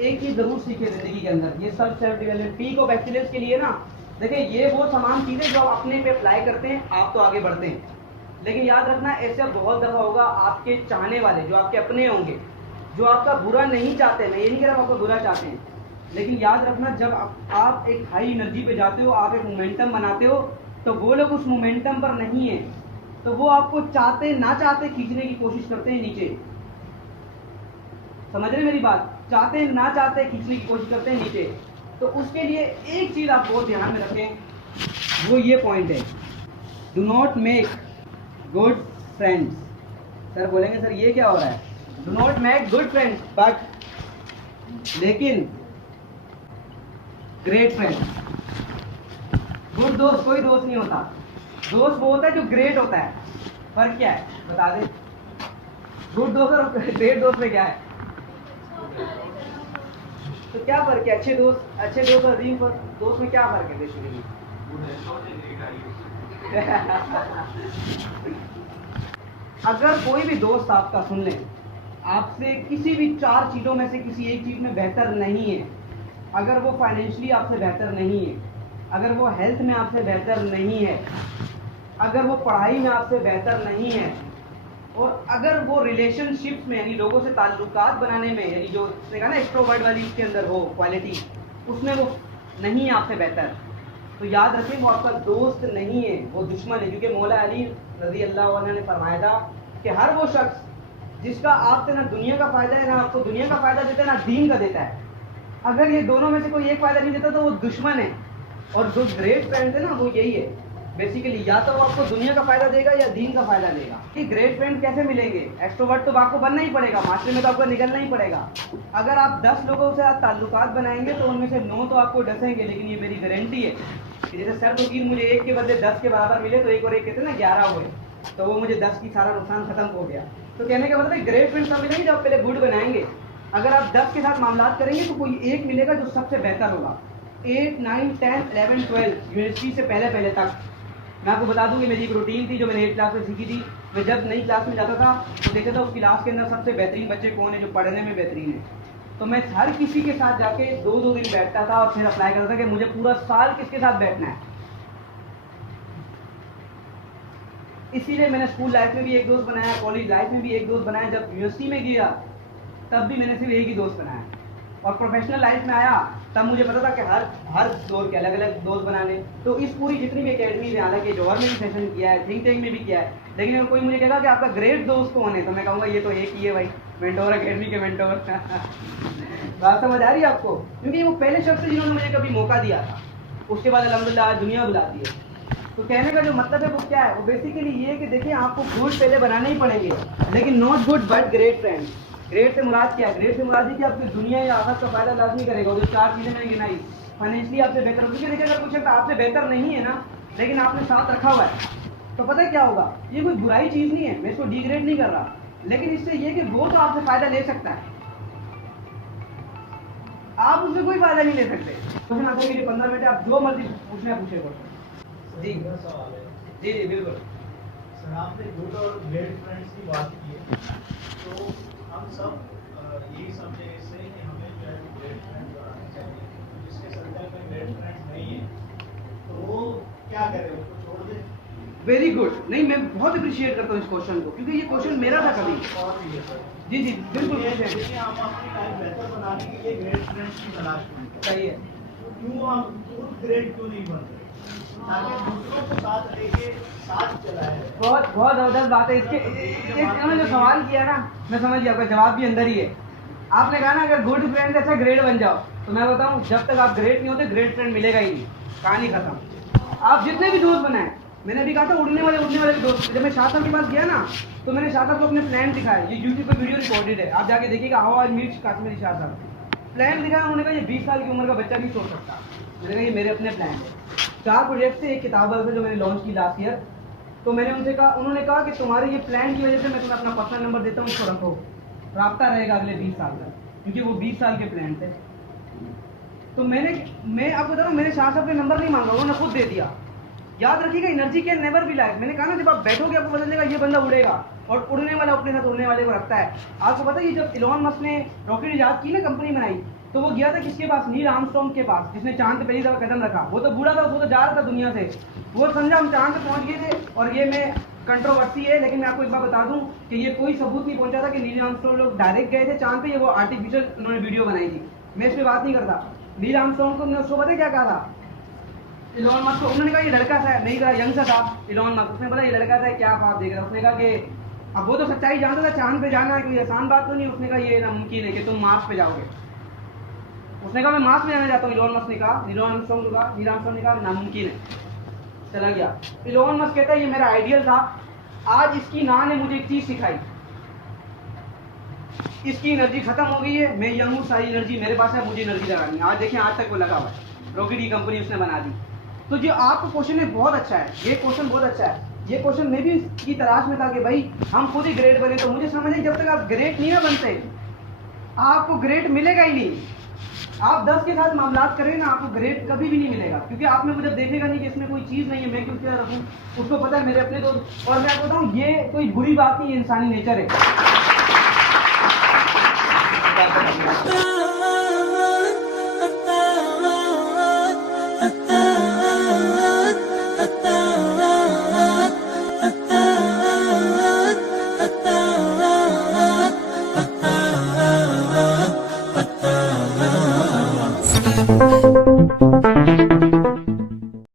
एक चीज जरूर सीखे ज़िंदगी के अंदर, ये self development, peak of excellence के लिए ना, देखिए ये वो तमाम चीज़ें जो आप अपने पे अप्लाई करते हैं आप तो आगे बढ़ते हैं, लेकिन याद रखना ऐसा बहुत दफ़ा होगा आपके चाहने वाले जो आपके अपने होंगे, जो आपका बुरा नहीं चाहते, मैं ये नहीं कह रहा आपका बुरा चाहते हैं, लेकिन याद रखना जब आप एक हाई एनर्जी पे जाते हो, आप एक मोमेंटम बनाते हो, तो वो लोग उस मोमेंटम पर नहीं है, तो वो आपको चाहते ना चाहते खींचने की कोशिश करते हैं नीचे। समझ रहे मेरी बात? चाहते ना चाहते खींचने की कोशिश करते हैं नीचे। तो उसके लिए एक चीज आप बहुत ध्यान में रखें, वो ये पॉइंट है, do not make good friends. Sir बोलेंगे सर ये क्या हो रहा है? Do not make good friends but लेकिन ग्रेट फ्रेंड्स। गुड दोस्त कोई दोस्त नहीं होता, दोस्त वो होता है जो ग्रेट होता है। फर्क क्या है बता दे? गुड दोस्त और ग्रेट दोस्त में क्या है? तो क्या फर्क है? अच्छे दोस्त और अजीम दोस्त में क्या फर्क है बेसिकली? अगर कोई भी दोस्त आपका, सुन ले, आपसे किसी भी 4 चीज़ों में से किसी एक चीज़ में बेहतर नहीं है, अगर वो फाइनेंशियली आपसे बेहतर नहीं है, अगर वो हेल्थ में आपसे बेहतर नहीं है, अगर वो पढ़ाई में आपसे बेहतर नहीं है, और अगर वो रिलेशनशिप्स में यानी लोगों से ताल्लुकात बनाने में, यानी जो कहा ना एक्सट्रोवर्ट वाली इसके अंदर हो क्वालिटी, उसमें वो नहीं है आपसे बेहतर, तो याद रखें वो आपका दोस्त नहीं है, वो दुश्मन है। क्योंकि मौला अली रज़ी अल्लाह अन्हु ने फरमाया था कि हर वो शख्स जिसका आपसे ना दुनिया का फ़ायदा है, ना आपको दुनिया का फ़ायदा देता है, ना दीन का देता है, अगर ये दोनों में से कोई एक फ़ायदा नहीं देता तो वो दुश्मन है। और जो ग्रेट फ्रेंड है ना वो यही है बेसिकली, या तो वो आपको दुनिया का फ़ायदा देगा या दीन का फ़ायदा देगा। कि ग्रेट फ्रेंड कैसे मिलेंगे? एक्सट्रोवर्ट तो आपको बनना ही पड़ेगा, मास्टर में तो आपको निकलना ही पड़ेगा। अगर आप 10 लोगों से आप ताल्लुकात बनाएंगे तो उनमें से 9 तो आपको डसेंगे, लेकिन ये मेरी गारंटी है कि जैसे शर्त होगी मुझे 1 के बदले 10 के बराबर मिले, तो 1 और 1 कहते ना 11 हुए, तो वो मुझे 10 की सारा नुकसान खत्म हो गया। तो कहने का मतलब है ग्रेट फ्रेंड तब मिलेंगे जब आप पहले गुड बनाएंगे। अगर आप 10 के साथ मामलात करेंगे तो कोई एक मिलेगा जो सबसे बेहतर होगा। 8, 9, 10, 11, 12 यूनिवर्सिटी से पहले तक मैं आपको बता दूं कि मेरी एक रूटीन थी जो मैंने 8 क्लास में सीखी थी। मैं जब नई क्लास में जाता था तो देखता था उस क्लास के अंदर सबसे बेहतरीन बच्चे कौन है जो पढ़ने में बेहतरीन है, तो मैं हर किसी के साथ जाके 2-2 दिन बैठता था और फिर अप्लाई करता था कि मुझे पूरा साल किसके साथ बैठना है। इसीलिए मैंने स्कूल लाइफ में भी एक दोस्त बनाया, कॉलेज लाइफ में भी एक दोस्त बनाया, जब यूनिवर्सिटी में गया तब भी मैंने सिर्फ एक ही दोस्त बनाया, और प्रोफेशनल लाइफ में आया तब मुझे पता था कि हर दौर के अलग अलग दोस्त बनाने। तो इस पूरी जितनी भी अकेडमी है, हालांकि जौहर में भी सेशन किया है, थिंक टैंक में भी किया है, लेकिन अगर कोई मुझे कहेगा कि आपका ग्रेट दोस्त कौन है, तो मैं कहूँगा ये तो एक ही है भाई, मेंटोर अकेडमी के मेंटोर। बात समझ आ रही है आपको? क्योंकि वो पहले शख्स है जिन्होंने मुझे कभी मौका दिया था, उसके बाद अल्हम्दुलिल्लाह दुनिया बुला दी है। तो कहने का जो मतलब है वो क्या है? वो बेसिकली ये है कि देखिए आपको गुड पहले बनाने ही पड़ेंगे, लेकिन not good but great friend. Great से मुराद क्या है? ग्रेट से मुराद है कि आपकी दुनिया या आखिरत का फायदा लाजमी करेगा। जो 4 चीज़ें मैंने गिनाई, फाइनेंशियली आपसे बेहतर, क्योंकि देखिए अगर कुछ आपसे बेहतर नहीं है ना, लेकिन आपने साथ रखा हुआ है, तो पता है क्या होगा? ये कोई बुराई चीज़ नहीं है, मैं इसको डिग्रेड नहीं कर रहा, लेकिन इससे ये कि वो तो आपसे फायदा ले सकता है, आप उससे कोई फायदा नहीं ले सकते। क्वेश्चन आपको मेरे 15 मिनट, आप जो मर्जी पूछना है पूछे। जी जी जी बिल्कुल सर, आपने गुड और ग्रेट फ्रेंड्स की बात की है, तो हम सब यही समझे इससे कि हमें जो है ग्रेट फ्रेंड्स बनाने चाहिए। तो जिसके सर्कल में ग्रेट फ्रेंड्स नहीं है तो वो क्या करे, उसको छोड़ दे? Very good. नहीं, मैं बहुत अप्रिशिएट करता हूँ इस क्वेश्चन को, क्योंकि ये क्वेश्चन मेरा था कभी। और भी है सर। जी जी बिल्कुल देखिए हम अपनी लाइफ बेहतर बनाने के लिए ग्रेट फ्रेंड्स की तलाश में हैं। सही है। क्यों हम खुद ग्रेट क्यों नहीं बन रहे, ताकि दूसरों को साथ लेके साथ चलाए। बहुत बहुत ज़बरदस्त बात है। इसके इन्होंने जो सवाल किया ना, मैं समझ गया, आपका जवाब भी अंदर ही है। आपने कहा ना अगर गुड फ्रेंड अच्छा ग्रेट बन जाओ, तो मैं बताऊं जब तक आप ग्रेट नहीं होते ग्रेट फ्रेंड मिलेगा ही नहीं, कहानी खत्म। आप जितने भी दोस्त बनाए, मैंने भी कहा था उड़ने वाले भी दोस्त। जब मैं शाह साहब के पास गया ना, तो मैंने शाह साहब को अपने प्लान दिखाए, ये यूट्यूब पर वीडियो रिकॉर्डेड है, आप जाके देखिएगा, how I meet Kashmiri Shah साहब। प्लान दिखाया, उन्होंने कहा ये 20 साल की उम्र का बच्चा नहीं सोच सकता। मैंने कहा ये मेरे अपने प्लान है। 4 प्रोजेक्ट से एक किताब है जो मैंने लॉन्च की लास्ट ईयर। तो मैंने उनसे कहा, उन्होंने कहा कि तुम्हारे ये प्लान की वजह से मैं तुम्हें अपना पर्सनल नंबर देता हूँ, उसको रखो, राब्ता रहेगा अगले 20 साल तक, क्योंकि वो 20 साल के प्लान थे। तो मैं आपको बता रहा हूँ, मैंने शाह साहब का नंबर नहीं मांगा, उन्होंने खुद दे दिया। याद रखिएगा, energy can never be like. मैंने कहा ना, जब आप बैठोगे आपको पता चलेगा ये बंदा उड़ेगा, और उड़ने वाला अपने साथ उड़ने वाले को रखता है। आपको पता है ये जब इलॉन मस्क ने रॉकेट ईजाद की ना, कंपनी बनाई, तो वो गया था किसके पास, नील आर्मस्ट्रॉन्ग के पास, जिसने चांद पे पहली दफा कदम रखा। वो तो बूढ़ा था, वो तो जा रहा था दुनिया से, वो समझा हम चांद पे पहुंच गए थे। और ये मैं कंट्रोवर्सी है, लेकिन मैं आपको एक बात बता दूं कि ये कोई सबूत नहीं पहुंचा था कि नील आर्मस्ट्रॉन्ग लोग डायरेक्ट गए थे चांद पे, ये वो आर्टिफिशियल उन्होंने वीडियो बनाई थी। मैं इस पर बात नहीं करता। नील आर्मस्ट्रॉन्ग को उसको पता है क्या कहा था, इलॉन मस्क को उन्होंने कहा ये लड़का सा है, नहीं कहा यंग सा था इलॉन मस्क, उसने बोला ये लड़का सा है, क्या आप देख रहे हो। उसने कहा कि अब वो तो सच्चाई जानता था, चांद पे जाना कोई आसान बात तो नहीं। उसने कहा ये नामुमकिन है कि तुम मार्स पे जाओगे। उसने कहा मैं मार्स पे जाना चाहता हूँ, इलॉन मस्क ने कहा, नील आर्मस्ट्रॉन्ग ने कहा नामुमकिन है, चला गया। इलॉन मस्क कहता है ये मेरा आइडियल था। आज इसकी नाम ने मुझे एक चीज सिखाई, इसकी एनर्जी खत्म हो गई है, मैं यंग हूँ, सारी एनर्जी मेरे पास है, मुझे एनर्जी लगानी है। आज देखें, आज तक वो लगा हुआ है, रॉकेट की कंपनी उसने बना दी। तो जो आपका क्वेश्चन है बहुत अच्छा है, ये क्वेश्चन बहुत अच्छा है। ये क्वेश्चन मैं भी इसकी तलाश में था कि भाई हम खुद ही ग्रेट बने। तो मुझे समझ है जब तक आप ग्रेट नहीं ना बनते, आपको ग्रेट मिलेगा ही नहीं। आप 10 के साथ मामलात करें ना, आपको ग्रेट कभी भी नहीं मिलेगा, क्योंकि आप में मुझे देखेगा नहीं कि इसमें कोई चीज़ नहीं है, मैं क्यों क्या रखूँ। उसको पता है मेरे अपने दोस्त। और मैं आपको बताऊँ, ये कोई बुरी बात नहीं, ये इंसानी नेचर है।